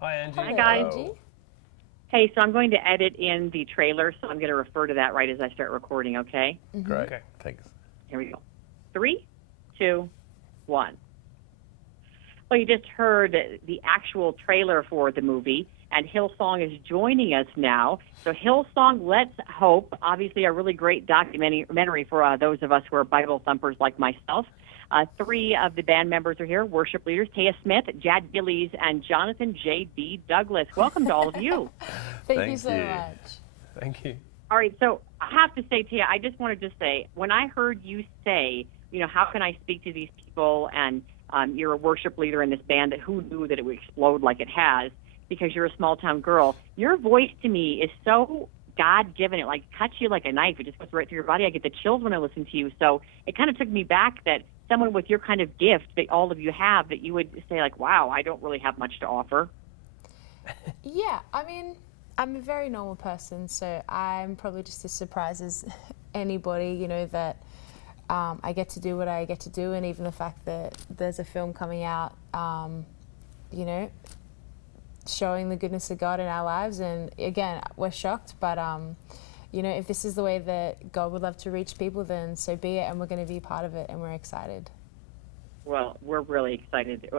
Hi, Angie. Hi, guys. Angie. Hey, so I'm going to edit in the trailer, so I'm going to refer to that right as I start recording, okay? Mm-hmm. Okay. Thanks. Here we go. 3, 2, 1. Well, you just heard the actual trailer for the movie, and Hillsong is joining us now. So Hillsong Let Hope, obviously a really great documentary for those of us who are Bible thumpers like myself. 3 of the band members are here, worship leaders, Taya Smith, Jad Gillies, and Jonathan JD Douglas. Welcome to all of you. Thank you so much. Thank you. All right, so I have to say, Taya, I just wanted to say, when I heard you say, how can I speak to these people, and you're a worship leader in this band, that who knew that it would explode like it has, because you're a small-town girl, your voice to me is so God-given. It cuts you like a knife. It just goes right through your body. I get the chills when I listen to you. So it kind of took me back that someone with your kind of gift that all of you have, that you would say wow, I don't really have much to offer. Yeah, I mean, I'm a very normal person, so I'm probably just as surprised as anybody, that I get to do what I get to do, and even the fact that there's a film coming out, showing the goodness of God in our lives. And again, we're shocked, but if this is the way that God would love to reach people, then so be it, and we're going to be part of it, and we're excited. Well, we're really excited.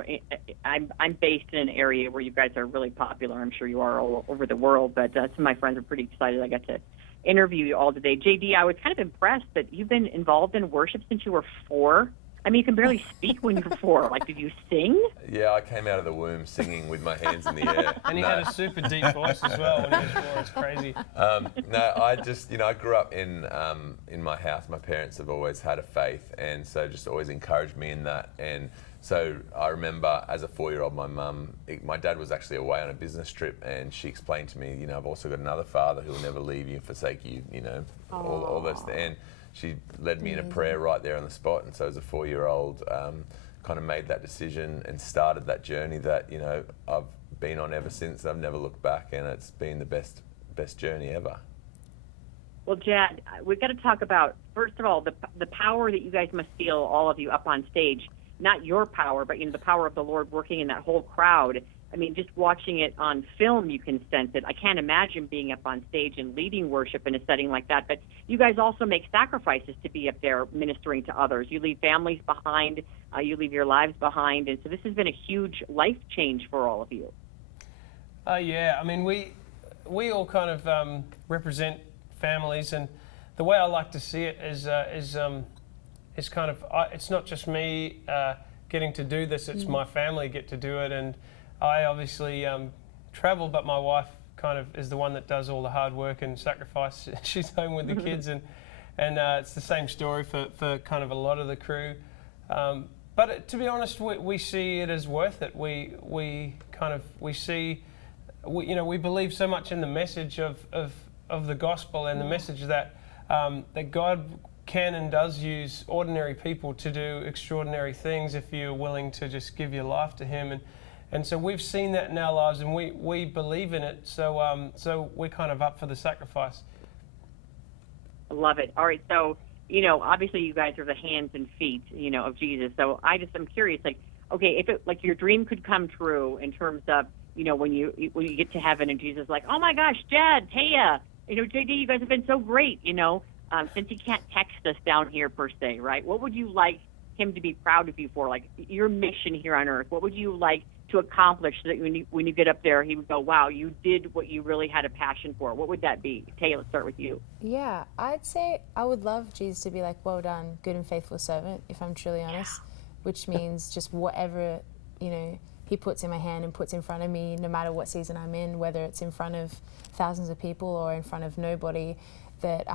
I'm based in an area where you guys are really popular. I'm sure you are all over the world, but some of my friends are pretty excited. I got to interview you all today. JD, I was kind of impressed that you've been involved in worship since you were 4. I mean, you can barely speak when you're 4. Did you sing? Yeah, I came out of the womb singing with my hands in the air. And he had a super deep voice as well when he was 4. It's crazy. No, I just, I grew up in my house. My parents have always had a faith, and so just always encouraged me in that. And so I remember as a 4-year-old, my dad was actually away on a business trip, and she explained to me, I've also got another father who will never leave you and forsake you, all those things. And she led me in a prayer right there on the spot, and so as a 4-year-old, kind of made that decision and started that journey that I've been on ever since. I've never looked back, and it's been the best journey ever. Well, Jad, we've got to talk about, first of all, the power that you guys must feel, all of you up on stage. Not your power, but the power of the Lord working in that whole crowd. I mean, just watching it on film, you can sense it. I can't imagine being up on stage and leading worship in a setting like that. But you guys also make sacrifices to be up there ministering to others. You leave families behind. You leave your lives behind. And so this has been a huge life change for all of you. Yeah, I mean, we all kind of represent families, and the way I like to see it is kind of, it's not just me getting to do this, it's my family get to do it. And I obviously travel, but my wife kind of is the one that does all the hard work and sacrifice. She's home with the kids, and it's the same story for kind of a lot of the crew. But to be honest, we see it as worth it. We believe so much in the message of the gospel, and the message that that God can and does use ordinary people to do extraordinary things if you're willing to just give your life to Him. And so we've seen that in our lives, and we believe in it. So we're kind of up for the sacrifice. I love it. All right, so obviously you guys are the hands and feet, of Jesus. So I'm curious, okay, if it your dream could come true in terms of when you get to heaven and Jesus is like, oh my gosh, Jad, Taya, JD, you guys have been so great, since he can't text us down here per se, right? What would you like him to be proud of you for, your mission here on earth? What would you like to accomplish so that when you get up there, he would go, wow, you did what you really had a passion for? What would that be? Taya, let's start with you. Yeah, I'd say I would love Jesus to be like, well done, good and faithful servant, if I'm truly honest, which means just whatever, he puts in my hand and puts in front of me, no matter what season I'm in, whether it's in front of thousands of people or in front of nobody, that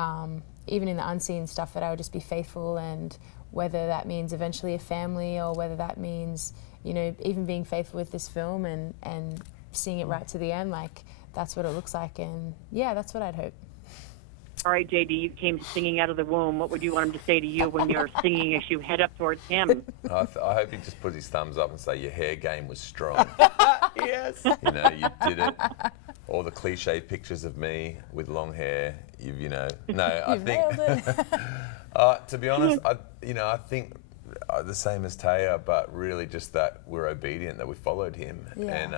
even in the unseen stuff, that I would just be faithful. And whether that means eventually a family, or whether that means, even being faithful with this film and seeing it right to the end, that's what it looks like. And yeah, that's what I'd hope. All right, JD, you came singing out of the womb. What would you want him to say to you when you're singing as you head up towards him? I hope he just puts his thumbs up and say your hair game was strong. Yes. You did it. All the cliche pictures of me with long hair, I think. Nailed it. To be honest, I think the same as Taya, but really just that we're obedient, that we followed him. Yeah. And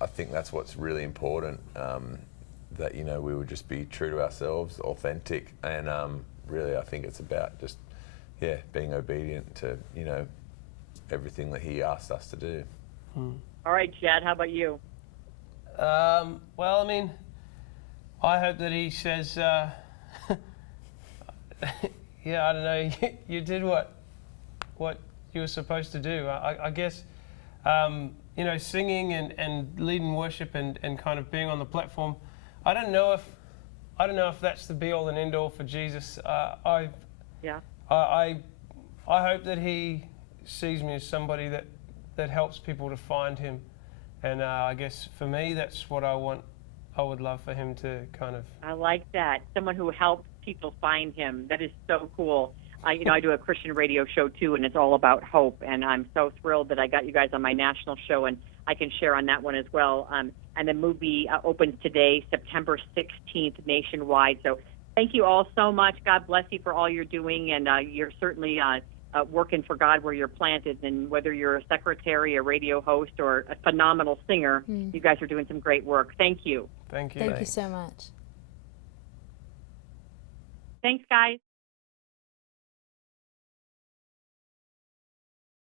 I think that's what's really important, that, you know, we would just be true to ourselves, authentic, and really I think it's about just, being obedient to, you know, everything that he asked us to do. All right, Jad, how about you? Well, I mean, I hope that he says, yeah, I don't know, you did what you were supposed to do. I guess, you know, singing and leading worship and kind of being on the platform. I don't know if that's the be all and end all for Jesus. I hope that he sees me as somebody that helps people to find him, and I guess for me that's what I want. I would love for him to kind of. I like that. Someone who helps people find him. That is so cool. I do a Christian radio show too, and it's all about hope. And I'm so thrilled that I got you guys on my national show, and I can share on that one as well. And the movie opens today, September 16th, nationwide. So thank you all so much. God bless you for all you're doing, and you're certainly working for God where you're planted. And whether you're a secretary, a radio host, or a phenomenal singer, you guys are doing some great work. Thank you. Thank you. Thank you so much. Thanks, guys.